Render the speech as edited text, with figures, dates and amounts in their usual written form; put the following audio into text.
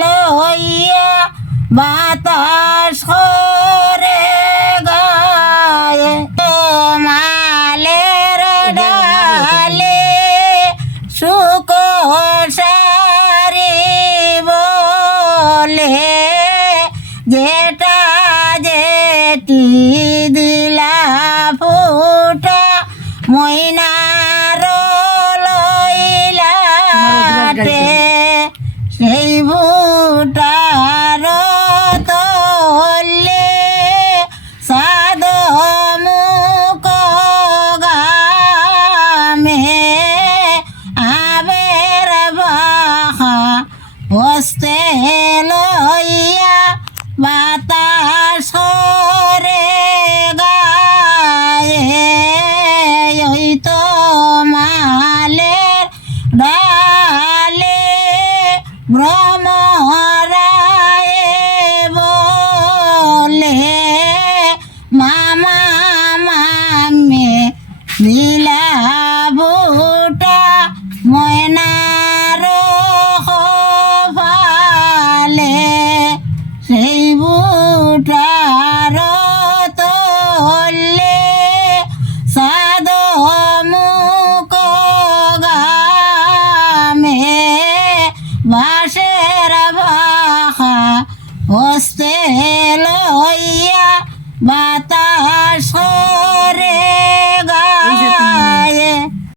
লইয়া বাতাস করে গায়ে মালের ডালে সুখ সারি বলে যেটা যেটি দিলা ফুটা ময়নার লইলাতে সেই ভুটার তলে সাদ মুখ গামে আবের বাহা বসতে লইয়া বাতাস রে গায়ে ওই তো মালের ডালে ভ্রমরায়ে বলে মামা মামে লীলা বুটা ময়নার ফালে সেই বুটার তলে সাদ মুখ গামে বাঁশের বাহা হস্তে লইয়া বাতাস